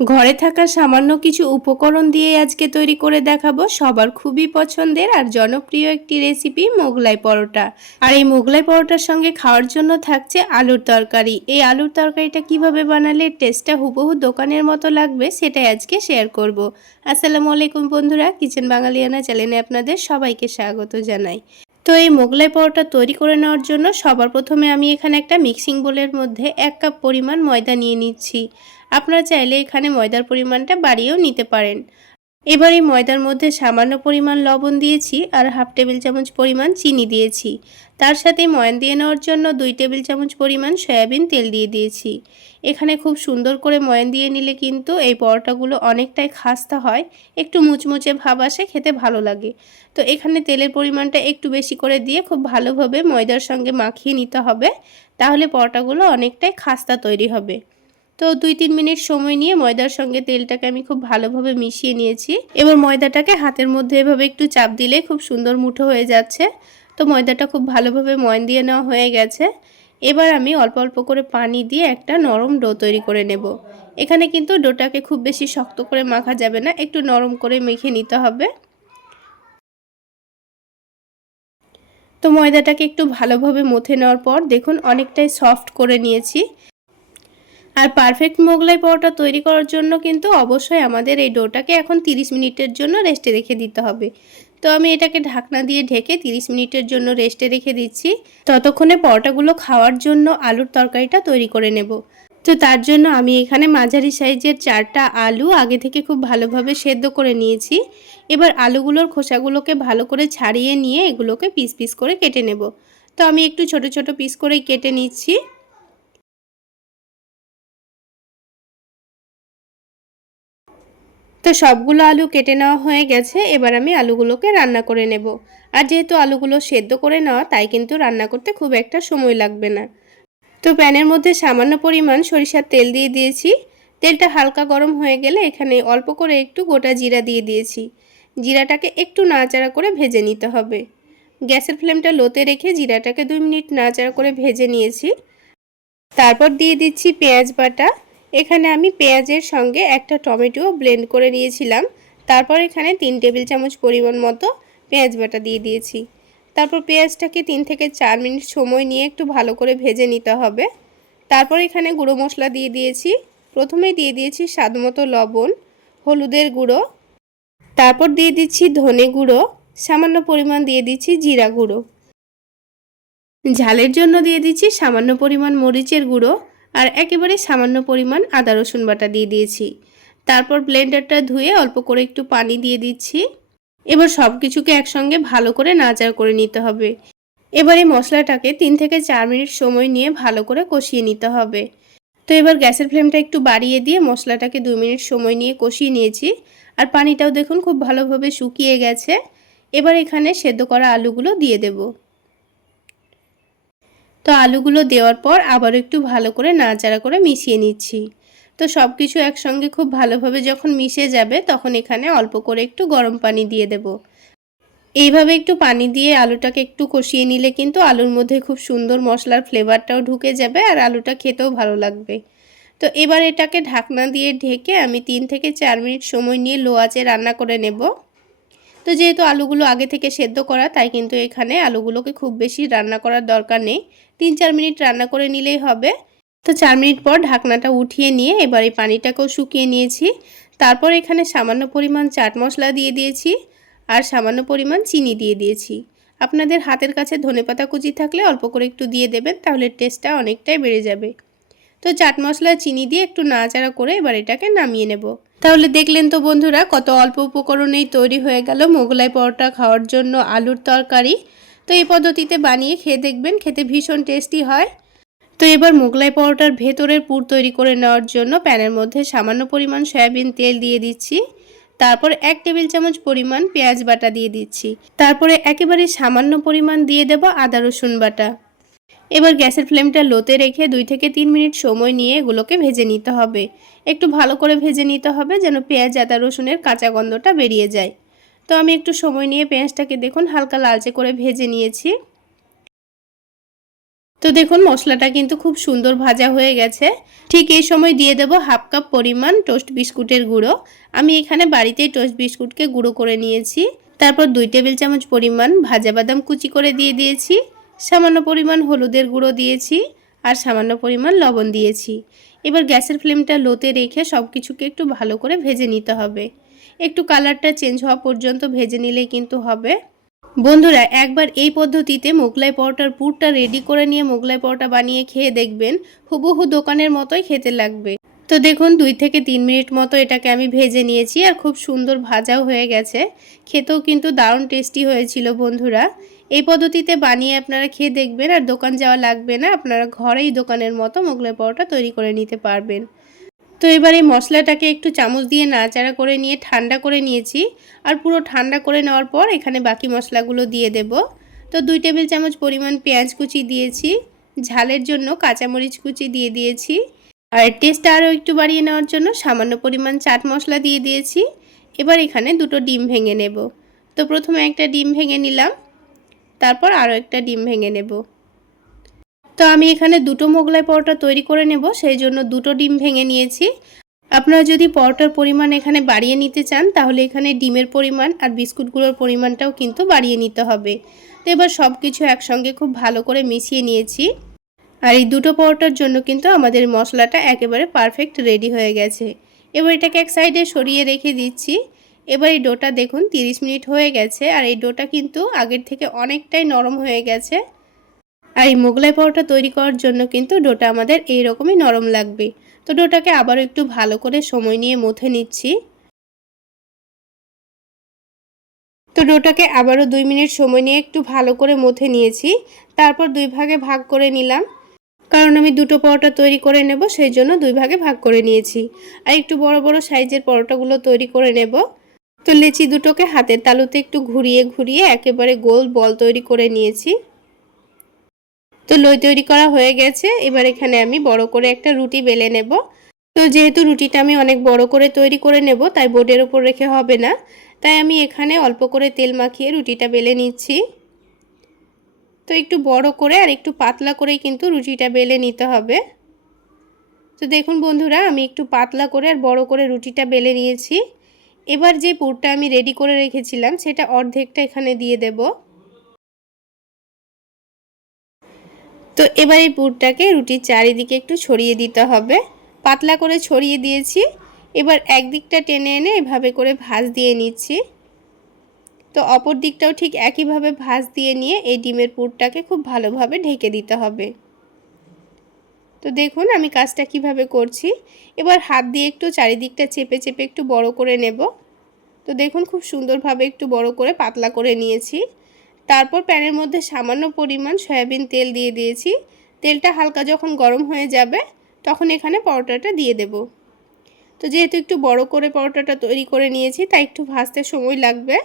ঘরে থাকা সামান্য কিছু উপকরণ দিয়ে আজকে তৈরি করে দেখাবো। সবার খুবই পছন্দের আর জনপ্রিয় একটি রেসিপি মোগলাই পরোটা। আর এই মোগলাই পরোটার সঙ্গে খাওয়ার জন্য থাকছে আলুর তরকারি। এই আলুর তরকারিটা কীভাবে বানালে টেস্টটা হুবহু দোকানের মতো লাগবে সেটাই আজকে শেয়ার করব। আসসালামু আলাইকুম বন্ধুরা কিচেন বাঙালিয়ানা চ্যানেলে আপনাদের সবাইকে স্বাগত জানাই। তো এই মোগলাই পরোটা তৈরি করে নেওয়ার জন্য সবার প্রথমে আমি এখানে একটা মিক্সিং বোলের মধ্যে এক কাপ পরিমাণ ময়দা নিয়ে নিচ্ছি। আপনারা চাইলে এখানে ময়দার পরিমাণটা বাড়িয়েও নিতে পারেন। এবার এই ময়দার মধ্যে সামান্য পরিমাণ লবণ দিয়েছি আর হাফ টেবিল চামচ পরিমাণ চিনি দিয়েছি। তার সাথে ময়ান দিয়ে নেওয়ার জন্য দুই টেবিল চামচ পরিমাণ সয়াবিন তেল দিয়ে দিয়েছি। এখানে খুব সুন্দর করে ময়ান দিয়ে নিলে কিন্তু এই পরোটাগুলো অনেকটাই খাস্তা হয়, একটু মুচমুচে ভাব আসে, খেতে ভালো লাগে। তো এখানে তেলের পরিমাণটা একটু বেশি করে দিয়ে খুব ভালোভাবে ময়দার সঙ্গে মাখিয়ে নিতে হবে, তাহলে পরোটাগুলো অনেকটাই খাস্তা তৈরি হবে। তো দুই তিন মিনিট সময় নিয়ে ময়দার সঙ্গে তেলটাকে আমি খুব ভালোভাবে মিশিয়ে নিয়েছি। এবার ময়দাটাকে হাতের মধ্যে এভাবে একটু চাপ দিলে খুব সুন্দর মুঠো হয়ে যাচ্ছে। তো ময়দাটা খুব ভালোভাবে ময়ন দিয়ে নেওয়া হয়ে গেছে। এবার আমি অল্প অল্প করে পানি দিয়ে একটা নরম ডো তৈরি করে নেব। এখানে কিন্তু ডোটাকে খুব বেশি শক্ত করে মাখা যাবে না, একটু নরম করে মেখে নিতে হবে। তো ময়দাটাকে একটু ভালোভাবে মথে নেওয়ার পর দেখুন অনেকটাই সফট করে নিয়েছি। আর পারফেক্ট মোগলাই পরোটা তৈরি করার জন্য কিন্তু অবশ্যই আমাদের এই ডোটাকে এখন 30 মিনিটের জন্য রেস্টে রেখে দিতে হবে। তো আমি এটাকে ঢাকনা দিয়ে ঢেকে 30 মিনিটের জন্য রেস্টে রেখে দিচ্ছি। ততক্ষণে পরোটাগুলো খাওয়ার জন্য আলুর তরকারিটা তৈরি করে নেব। তো তার জন্য আমি এখানে মাঝারি সাইজের চারটা আলু আগে থেকে খুব ভালোভাবে সেদ্ধ করে নিয়েছি। এবার আলুগুলোর খোসাগুলোকে ভালো করে ছাড়িয়ে নিয়ে এগুলোকে পিস পিস করে কেটে নেব। তো আমি একটু ছোট ছোট পিস করেই কেটে নিচ্ছি। তো সবগুলো আলু কেটে নেওয়া হয়ে গেছে, এবার আমি আলুগুলোকে রান্না করে নেব। আর যেহেতু আলুগুলো সেদ্ধ করে নেওয়া, তাই কিন্তু রান্না করতে খুব একটা সময় লাগবে না। তো প্যানের মধ্যে সামান্য পরিমাণ সরিষার তেল দিয়ে দিয়েছি। তেলটা হালকা গরম হয়ে গেলে এখানে অল্প করে একটু গোটা জিরা দিয়ে দিয়েছি। জিরাটাকে একটু নাড়াচাড়া করে ভেজে নিতে হবে। গ্যাসের ফ্লেমটা লোতে রেখে জিরাটাকে দুই মিনিট নাড়াচাড়া করে ভেজে নিয়েছি। তারপর দিয়ে দিচ্ছি পেঁয়াজ বাটা। এখানে আমি পেঁয়াজের সঙ্গে একটা টমেটো ব্লেন্ড করে নিয়েছিলাম। তারপর এখানে তিন টেবিল চামচ পরিমাণ মতো পেঁয়াজ বাটা দিয়ে দিয়েছি। তারপর পেঁয়াজটাকে তিন থেকে চার মিনিট সময় নিয়ে একটু ভালো করে ভেজে নিতে হবে। তারপর এখানে গুঁড়ো মশলা দিয়ে দিয়েছি। প্রথমে দিয়ে দিয়েছি স্বাদ মতো লবণ, হলুদের গুঁড়ো। তারপর দিয়ে দিচ্ছি ধনে গুঁড়ো, সামান্য পরিমাণ দিয়ে দিচ্ছি জিরা গুঁড়ো। ঝালের জন্য দিয়ে দিচ্ছি সামান্য পরিমাণ মরিচের গুঁড়ো। আর একেবারে সামান্য পরিমাণ আদা রসুন বাটা দিয়ে দিয়েছি। তারপর ব্লেন্ডারটা ধুয়ে অল্প করে একটু পানি দিয়ে দিচ্ছি। এবার সব কিছুকে একসঙ্গে ভালো করে নাচার করে নিতে হবে। এবার মশলাটাকে তিন থেকে চার মিনিট সময় নিয়ে ভালো করে কষিয়ে নিতে হবে। তো এবার গ্যাসের ফ্লেমটা একটু বাড়িয়ে দিয়ে মশলাটাকে দু মিনিট সময় নিয়ে কষিয়ে নিয়েছি। আর পানিটাও দেখুন খুব ভালোভাবে শুকিয়ে গেছে। এবার এখানে সেদ্ধ করা আলুগুলো দিয়ে দেবো। তো আলুগুলো দেওয়ার পর আবার একটু ভালো করে নাড়াচাড়া করে মিশিয়ে নিচ্ছি। তো সব কিছু একসঙ্গে খুব ভালোভাবে যখন মিশে যাবে তখন এখানে অল্প করে একটু গরম পানি দিয়ে দেব। এইভাবে একটু পানি দিয়ে আলুটাকে একটু কষিয়ে নিলে কিন্তু আলুর মধ্যে খুব সুন্দর মশলার ফ্লেভারটাও ঢুকে যাবে আর আলুটা খেতেও ভালো লাগবে। তো এবার এটাকে ঢাকনা দিয়ে ঢেকে আমি তিন থেকে চার মিনিট সময় নিয়ে লো আঁচে রান্না করে নেব। তো যেহেতু আলুগুলো আগে থেকে সেদ্ধ করা, তাই কিন্তু এখানে আলুগুলোকে খুব বেশি রান্না করার দরকার নেই। তিন চার মিনিট রান্না করে নিলেই হবে। তো চার মিনিট পর ঢাকনাটা উঠিয়ে নিয়ে এবার এই পানিটাকেও শুকিয়ে নিয়েছি। তারপর এখানে সামান্য পরিমাণ চাট মশলা দিয়ে দিয়েছি আর সামান্য পরিমাণ চিনি দিয়ে দিয়েছি। আপনাদের হাতের কাছে ধনেপাতা কুচি থাকলে অল্প করে একটু দিয়ে দেবেন, তাহলে টেস্টটা অনেকটাই বেড়ে যাবে। তো চাট মশলা চিনি দিয়ে একটু নাড়াচাড়া করে এবার এটাকে নামিয়ে নেব। তাহলে দেখলেন তো বন্ধুরা, কত অল্প উপকরণেই তৈরি হয়ে গেল মোগলাই পরোটা খাওয়ার জন্য আলুর তরকারি। তো এই পদ্ধতিতে বানিয়ে খেয়ে দেখবেন, খেতে ভীষণ টেস্টি হয়। তো এবার মোগলাই পরোটার ভেতরের পুর তৈরি করে নেওয়ার জন্য প্যানের মধ্যে সামান্য পরিমাণ সয়াবিন তেল দিয়ে দিচ্ছি। তারপর এক টেবিল চামচ পরিমাণ পেঁয়াজ বাটা দিয়ে দিচ্ছি। তারপরে একেবারে সামান্য পরিমাণ দিয়ে দেব আদা রসুন বাটা। এবার গ্যাসের ফ্লেমটা লোতে রেখে দুই থেকে তিন মিনিট সময় নিয়ে এগুলোকে ভেজে নিতে হবে। একটু ভালো করে ভেজে নিতে হবে যেন পেঁয়াজ, আদা, রসুনের কাঁচা গন্ধটা বেরিয়ে যায়। তো আমি একটু সময় নিয়ে পেঁয়াজটাকে দেখুন হালকা লালচে করে ভেজে নিয়েছি। তো দেখুন মশলাটা কিন্তু খুব সুন্দর ভাজা হয়ে গেছে। ঠিক এই সময় দিয়ে দেব হাফ কাপ পরিমাণ টোস্ট বিস্কুটের গুঁড়ো। আমি এখানে বাড়িতেই টোস্ট বিস্কুটকে গুঁড়ো করে নিয়েছি। তারপর দুই টেবিল চামচ পরিমাণ ভাজা বাদাম কুচি করে দিয়ে দিয়েছি। সামান্য পরিমাণ হলুদের গুঁড়ো দিয়েছি আর সামান্য পরিমাণ লবণ দিয়েছি। এবার গ্যাসের ফ্লেমটা লোতে রেখে সব কিছুকে একটু ভালো করে ভেজে নিতে হবে। একটু কালারটা চেঞ্জ হওয়া পর্যন্ত ভেজে নিলেই কিন্তু হবে। বন্ধুরা, একবার এই পদ্ধতিতে মোগলাই পরোটার পুরটা রেডি করে নিয়ে মোগলাই পরোটা বানিয়ে খেয়ে দেখবেন, হুবহু দোকানের মতোই খেতে লাগবে। তো দেখুন, দুই থেকে তিন মিনিট মতো এটাকে আমি ভেজে নিয়েছি আর খুব সুন্দর ভাজাও হয়ে গেছে। খেতেও কিন্তু দারুণ টেস্টি হয়েছিল বন্ধুরা। এই পদ্ধতিতে বানিয়ে আপনারা খেয়ে দেখবেন আর দোকান যাওয়া লাগবে না। আপনারা ঘরেই দোকানের মতো মোগলাই পরোটা তৈরি করে নিতে পারবেন। তো এবার এই মশলাটাকে একটু চামচ দিয়ে নাড়াচাড়া করে নিয়ে ঠান্ডা করে নিয়েছি আর পুরো ঠান্ডা করে নেওয়ার পর এখানে বাকি মশলাগুলো দিয়ে দেব। তো দুই টেবিল চামচ পরিমাণ পেঁয়াজ কুচি দিয়েছি, ঝালের জন্য কাঁচামরিচ কুচি দিয়ে দিয়েছি আর টেস্টটা আরও একটু বাড়িয়ে নেওয়ার জন্য সামান্য পরিমাণ চাট মশলা দিয়ে দিয়েছি। এবার এখানে দুটো ডিম ভেঙে নেব। তো প্রথমে একটা ডিম ভেঙে নিলাম। তারপর আরও একটা ডিম ভেঙে নেব। তো আমি এখানে দুটো মোগলাই পরোটা তৈরি করে নেব, সেই জন্য দুটো ডিম ভেঙে নিয়েছি। আপনারা যদি পরোটার পরিমাণ এখানে বাড়িয়ে নিতে চান, তাহলে এখানে ডিমের পরিমাণ আর বিস্কুটগুলোর পরিমাণটাও কিন্তু বাড়িয়ে নিতে হবে। তো এবার সব কিছু একসঙ্গে খুব ভালো করে মিশিয়ে নিয়েছি। আর এই দুটো পরোটার জন্য কিন্তু আমাদের মশলাটা একেবারে পারফেক্ট রেডি হয়ে গেছে। এবার এটাকে এক সাইডে সরিয়ে রেখে দিচ্ছি। এবার এই ডোটা দেখুন 30 মিনিট হয়ে গেছে, আর এই ডোটা কিন্তু আগের থেকে অনেকটাই নরম হয়ে গেছে। আর এই মোগলাই পরোটা তৈরি করার জন্য কিন্তু ডোটা আমাদের এই রকমই নরম লাগবে। তো ডোটাকে আবারও একটু ভালো করে সময় নিয়ে মথে নিচ্ছি। তো ডোটাকে আবারও দুই মিনিট সময় নিয়ে একটু ভালো করে মথে নিয়েছি, তারপর দুই ভাগে ভাগ করে নিলাম। কারণ আমি দুটো পরোটা তৈরি করে নেব, সেই জন্য দুই ভাগে ভাগ করে নিয়েছি। আর একটু বড় বড় সাইজের পরোটাগুলো তৈরি করে নেব। তো লেচি দুটোকে হাতের তালুতে একটু ঘুরিয়ে ঘুরিয়ে একেবারে গোল বল তৈরি করে নিয়েছি। তো লই তৈরি করা হয়ে গেছে। এবার এখানে আমি বড় করে একটা রুটি বেলে নেব। তো যেহেতু রুটিটা আমি অনেক বড় করে তৈরি করে নেব, তাই বোর্ডের ওপর রেখে হবে না। তাই আমি এখানে অল্প করে তেল মাখিয়ে রুটিটা বেলে নিচ্ছি। তো একটু বড় করে আর একটু পাতলা করেই কিন্তু রুটিটা বেলে নিতে হবে। তো দেখুন বন্ধুরা, আমি একটু পাতলা করে আর বড় করে রুটিটা বেলে নিয়েছি। এবার যে পুরটা আমি রেডি করে রেখেছিলাম, সেটা অর্ধেকটা এখানে দিয়ে দেব। তো এবার এই পুরটাকে রুটির চারিদিকে একটু ছড়িয়ে দিতে হবে। পাতলা করে ছড়িয়ে দিয়েছি। এবার একদিকটা টেনে এনে এভাবে করে ভাজ দিয়ে নিচ্ছি। তো অপর দিকটাও ঠিক একইভাবে ভাজ দিয়ে নিয়ে এই ডিমের পুরটাকে খুব ভালোভাবে ঢেকে দিতে হবে। তো দেখুন আমি কাজটা কীভাবে করছি। এবার হাত দিয়ে একটু চারিদিকটা চেপে চেপে একটু বড় করে নেব। তো দেখুন খুব সুন্দরভাবে একটু বড় করে পাতলা করে নিয়েছি। তারপর প্যানের মধ্যে সামান্য পরিমাণ সয়াবিন তেল দিয়ে দিয়েছি। তেলটা হালকা যখন গরম হয়ে যাবে, তখন এখানে পরোটাটা দিয়ে দেব। তো যেহেতু একটু বড় করে পরোটাটা তৈরি করে নিয়েছি, তাই একটু ভাজতে সময় লাগবে।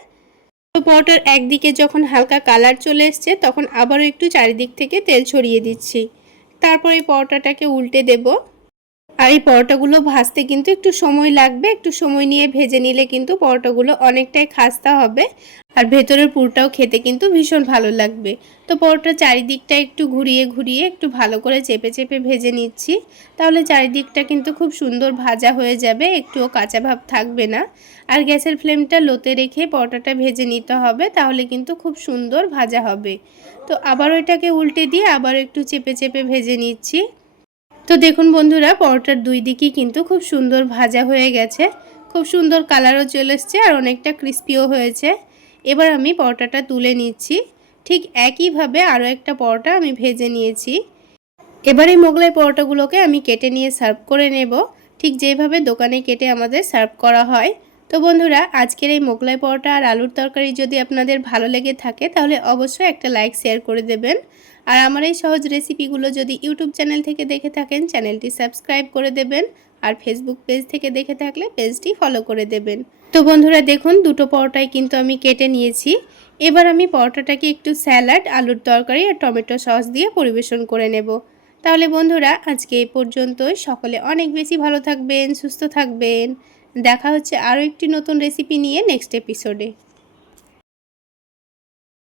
তো পরোটার একদিকে যখন হালকা কালার চলে এসছে, তখন আবারও একটু চারিদিক থেকে তেল ছড়িয়ে দিচ্ছি। তারপর এই পরোটাটাকে উল্টে দেব। আর এই পরোটাগুলো ভাজতে কিন্তু একটু সময় লাগবে, একটু সময় নিয়ে ভেজে নিলে কিন্তু পরোটাগুলো অনেকটাই খাস্তা হবে আর ভেতরের পুরটাও খেতে কিন্তু ভীষণ ভালো লাগবে। তো পরোটা চারিদিকটা একটু ঘুরিয়ে ঘুরিয়ে একটু ভালো করে চেপে চেপে ভেজে নিচ্ছি, তাহলে চারিদিকটা কিন্তু খুব সুন্দর ভাজা হয়ে যাবে, একটুও কাঁচা ভাব থাকবে না। আর গ্যাসের ফ্লেমটা লোতে রেখে পরোটাটা ভেজে নিতে হবে, তাহলে কিন্তু খুব সুন্দর ভাজা হবে। তো আবারও এটাকে উল্টে দিয়ে আবার একটু চেপে চেপে ভেজে নিচ্ছি। তো দেখুন বন্ধুরা, পরোটার দুই দিকই কিন্তু খুব সুন্দর ভাজা হয়ে গেছে। খুব সুন্দর কালারও চলে এসছে আর অনেকটা ক্রিস্পিও হয়েছে। এবার আমি পরোটাটা তুলে নিচ্ছি। ঠিক একইভাবে আরও একটা পরোটা আমি ভেজে নিয়েছি। এবার এই মোগলাই পরোটাগুলোকে আমি কেটে নিয়ে সার্ভ করে নেব। ঠিক যেভাবে দোকানে কেটে আমাদের সার্ভ করা হয়। তো বন্ধুরা, আজকের এই মোগলাই পরোটা আর আলুর তরকারি যদি আপনাদের ভালো লেগে থাকে, তাহলে অবশ্যই একটা লাইক শেয়ার করে দেবেন। আর আমার এই সহজ রেসিপিগুলো যদি ইউটিউব চ্যানেল থেকে দেখে থাকেন চ্যানেলটি সাবস্ক্রাইব করে দেবেন আর ফেসবুক পেজ থেকে দেখে থাকলে পেজটি ফলো করে দেবেন। তো বন্ধুরা দেখুন, দুটো পরোটাই কিন্তু আমি কেটে নিয়েছি। এবার আমি পরোটাটাকে একটু স্যালাড, আলুর তরকারি আর টমেটো সস দিয়ে পরিবেশন করে নেব। তাহলে বন্ধুরা, আজকে এই পর্যন্তই। সকলে অনেক বেশি ভালো থাকবেন, সুস্থ থাকবেন। দেখা হচ্ছে আরও একটি নতুন রেসিপি নিয়ে নেক্সট এপিসোডে